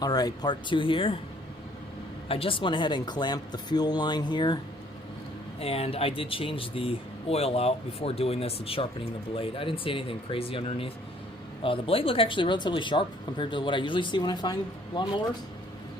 Alright, part 2 here. I just went ahead and clamped the fuel line here, and I did change the oil out before doing this and sharpening the blade. I didn't see anything crazy underneath. The blade looked actually relatively sharp compared to what I usually see when I find lawnmowers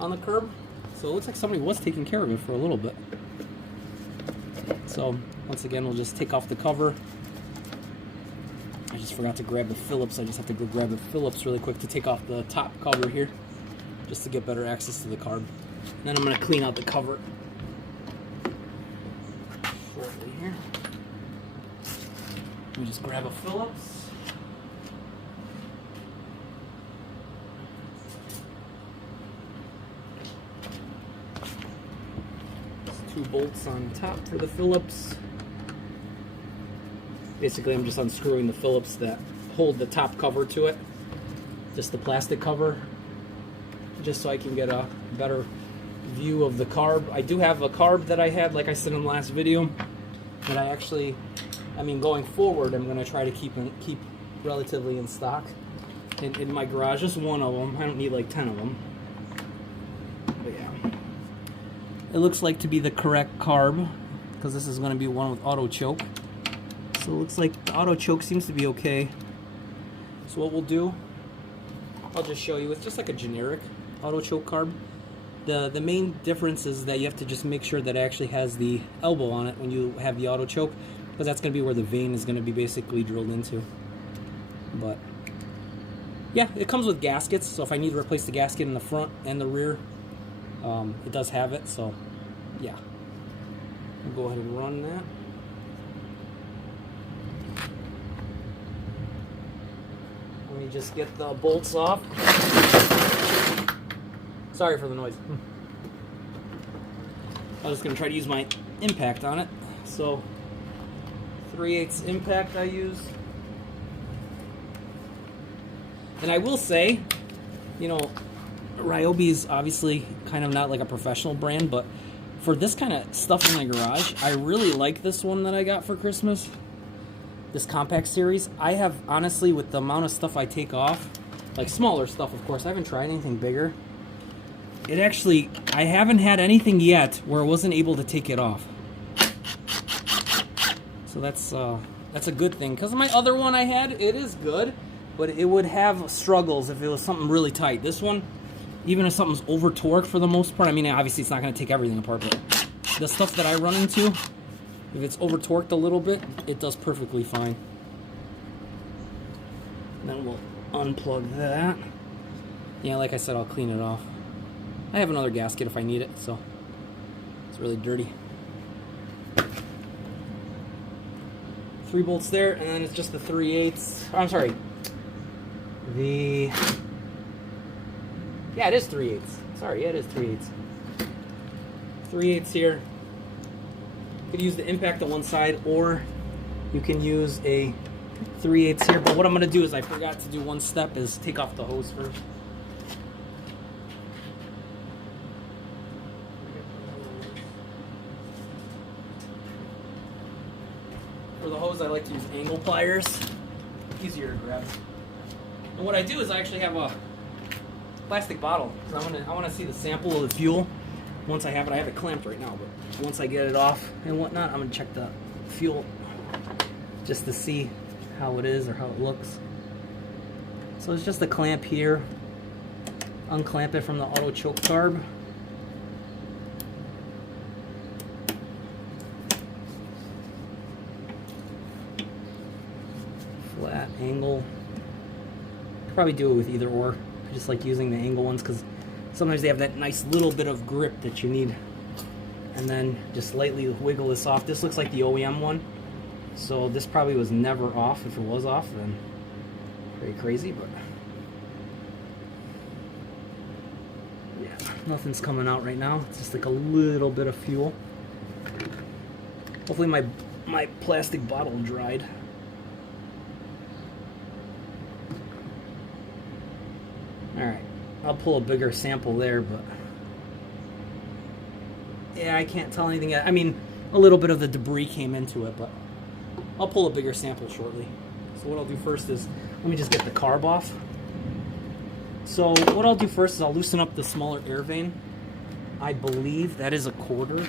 on the curb. So it looks like somebody was taking care of it for a little bit. So once again, we'll just take off the cover. I just forgot to grab the Phillips. I just have to go grab the Phillips really quick to take off the top cover here, just to get better access to the carb. And then I'm going to clean out the cover shortly here. Let me just grab a Phillips. There's 2 bolts on top for the Phillips. Basically, I'm just unscrewing the Phillips that hold the top cover to it, just the plastic cover, just so I can get a better view of the carb. I do have a carb that I had, like I said in the last video, that I actually, going forward, I'm going to try to keep relatively in stock in my garage. Just one of them. I don't need like 10 of them. But yeah, it looks like to be the correct carb, because this is going to be one with auto choke. So it looks like the auto choke seems to be okay. So what we'll do, I'll just show you. It's just like a generic auto choke carb. The main difference is that you have to just make sure that it actually has the elbow on it when you have the auto choke, because that's going to be where the vein is going to be basically drilled into. But yeah, it comes with gaskets, so if I need to replace the gasket in the front and the rear, it does have it. So yeah, I'll go ahead and run that. Let me just get the bolts off. Sorry for the noise. I was just going to try to use my impact on it. So 3/8 impact I use. And I will say, you know, Ryobi is obviously kind of not like a professional brand, but for this kind of stuff in my garage, I really like this one that I got for Christmas. This compact series. I have, honestly, with the amount of stuff I take off, like smaller stuff of course, I haven't tried anything bigger. It actually, I haven't had anything yet where I wasn't able to take it off. So that's a good thing, because my other one I had, it is good, but it would have struggles if it was something really tight. This one, even if something's over torqued for the most part, obviously it's not going to take everything apart, but the stuff that I run into, if it's over torqued a little bit, it does perfectly fine. Then we'll unplug that. Yeah, like I said, I'll clean it off. I have another gasket if I need it, so it's really dirty. 3 bolts there, and then it's just the 3/8. I'm sorry. Yeah, it is 3/8. Sorry, yeah, it is 3/8. 3/8 here. You could use the impact on one side, or you can use a 3/8 here. But what I'm going to do is, I forgot to do one step, is take off the hose first. For the hose, I like to use angle pliers. Easier to grab. And what I do is I actually have a plastic bottle, because I want to see the sample of the fuel. Once I have it clamped right now, but once I get it off and whatnot, I'm going to check the fuel just to see how it is or how it looks. So it's just a clamp here. Unclamp it from the auto choke carb. Flat angle. Probably do it with either or. I just like using the angle ones because sometimes they have that nice little bit of grip that you need. And then just lightly wiggle this off. This looks like the OEM one, so this probably was never off. If it was off, then very crazy, but yeah, nothing's coming out right now. It's just like a little bit of fuel. Hopefully my plastic bottle dried. Alright, I'll pull a bigger sample there, but yeah, I can't tell anything yet. A little bit of the debris came into it, but I'll pull a bigger sample shortly. So what I'll do first is, let me just get the carb off. So what I'll do first is I'll loosen up the smaller air vane. I believe that is a 1/4,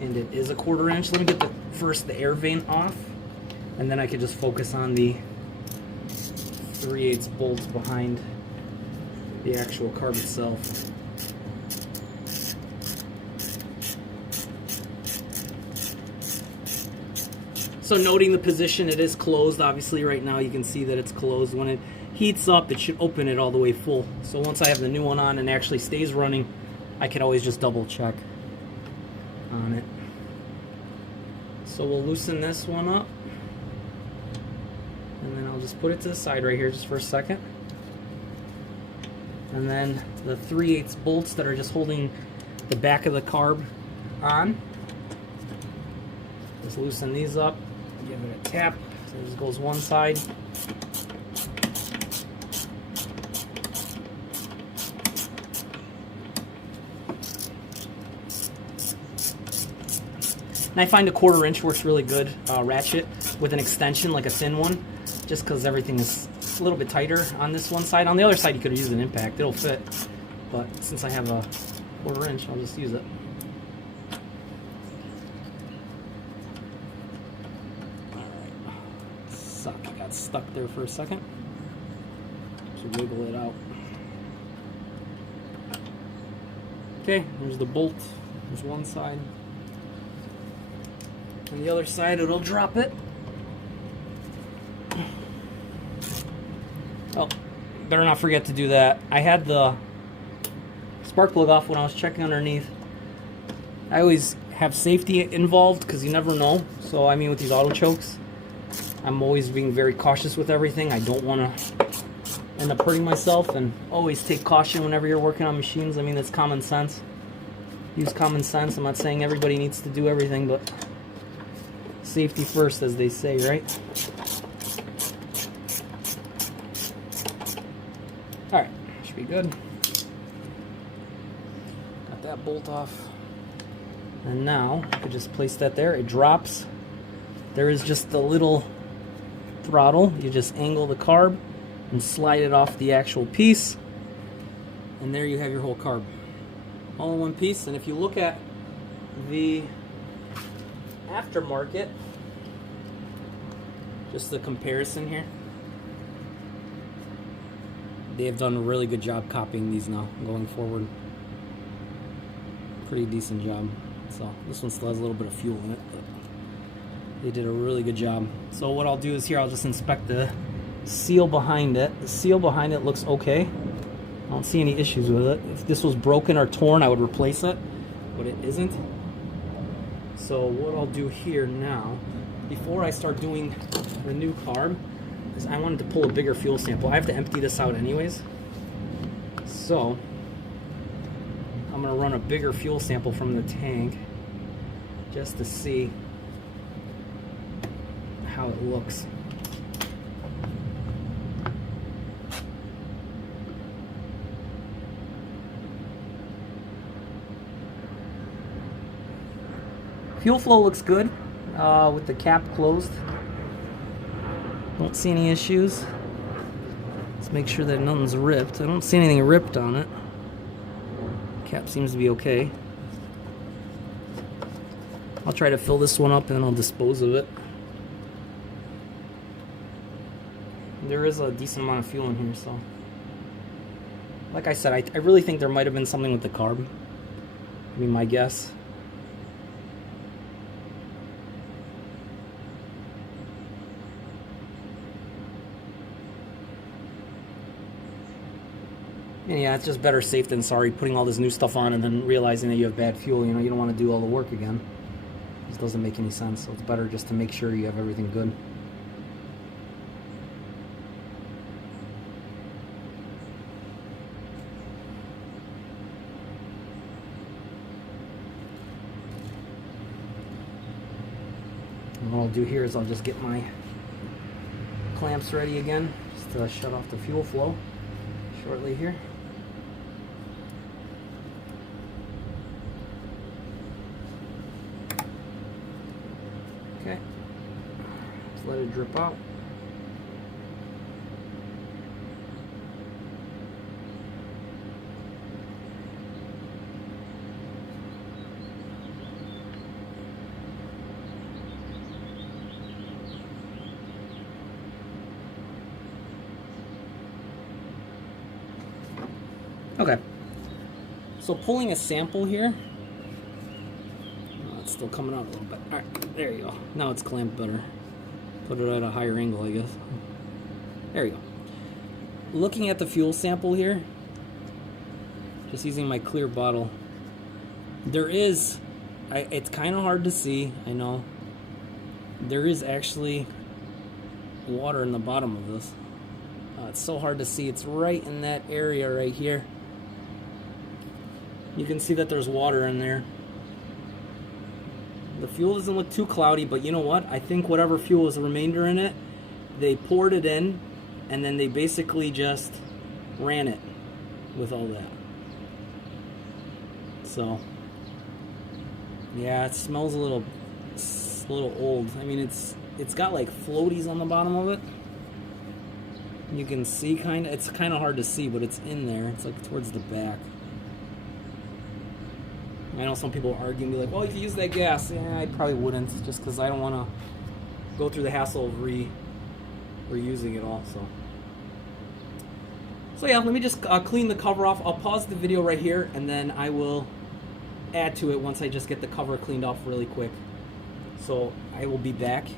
and it is a 1/4 inch. Let me get first the air vane off, and then I can just focus on the 3/8 bolts behind the actual carb itself. So noting the position, it is closed. Obviously right now you can see that it's closed. When it heats up, it should open it all the way full. So once I have the new one on and it actually stays running, I can always just double check on it. So we'll loosen this one up, and then I'll just put it to the side right here just for a second. And then the 3/8 bolts that are just holding the back of the carb on, just loosen these up, give it a tap. So this goes one side. And I find a 1/4 inch works really good ratchet with an extension, like a thin one, just because everything is a little bit tighter on this one side. On the other side, you could use an impact; it'll fit. But since I have a 1/4 inch, I'll just use it. All right, suck! I got stuck there for a second. So wiggle it out. Okay, there's the bolt. There's one side. On the other side, it'll drop it. Oh, better not forget to do that. I had the spark plug off when I was checking underneath. I always have safety involved because you never know. So, I mean, with these auto chokes, I'm always being very cautious with everything. I don't want to end up hurting myself, and always take caution whenever you're working on machines. I mean, that's common sense. Use common sense. I'm not saying everybody needs to do everything, but safety first, as they say, right? Alright, should be good. Got that bolt off. And now, I could just place that there. It drops. There is just a little throttle. You just angle the carb and slide it off the actual piece. And there you have your whole carb. All in one piece. And if you look at the aftermarket, just the comparison here, they have done a really good job copying these now going forward. Pretty decent job. So this one still has a little bit of fuel in it, but they did a really good job. So what I'll do is here I'll just inspect the seal behind it. The seal behind it looks okay. I don't see any issues with it. If this was broken or torn, I would replace it, but it isn't. So what I'll do here now, before I start doing the new carb, is I wanted to pull a bigger fuel sample. I have to empty this out anyways. So I'm going to run a bigger fuel sample from the tank just to see how it looks. Fuel flow looks good with the cap closed. Don't see any issues. Let's make sure that nothing's ripped. I don't see anything ripped on it. Cap seems to be okay. I'll try to fill this one up and then I'll dispose of it. There is a decent amount of fuel in here, so like I said, I really think there might have been something with the carb. I mean, my guess. And yeah, it's just better safe than sorry, putting all this new stuff on and then realizing that you have bad fuel. You know, you don't want to do all the work again. This doesn't make any sense, so it's better just to make sure you have everything good. And what I'll do here is I'll just get my clamps ready again, just to shut off the fuel flow shortly here. Okay, just let it drip out. Okay. So pulling a sample here. Oh, it's still coming out a little bit. All right, there you go. Now it's clamped better. Put it at a higher angle, I guess. There you go. Looking at the fuel sample here, just using my clear bottle, there is, it's kind of hard to see, I know. There is actually water in the bottom of this. It's so hard to see. It's right in that area right here. You can see that there's water in there. The fuel doesn't look too cloudy, but you know what? I think whatever fuel is the remainder in it, they poured it in, and then they basically just ran it with all that. So, yeah, it smells a little old. I mean, it's got like floaties on the bottom of it. You can see it's kind of hard to see, but it's in there. It's like towards the back. I know some people argue and be like, well, if you use that gas, yeah, I probably wouldn't, just because I don't want to go through the hassle of reusing it all. So yeah, let me just clean the cover off. I'll pause the video right here, and then I will add to it once I just get the cover cleaned off really quick. So I will be back.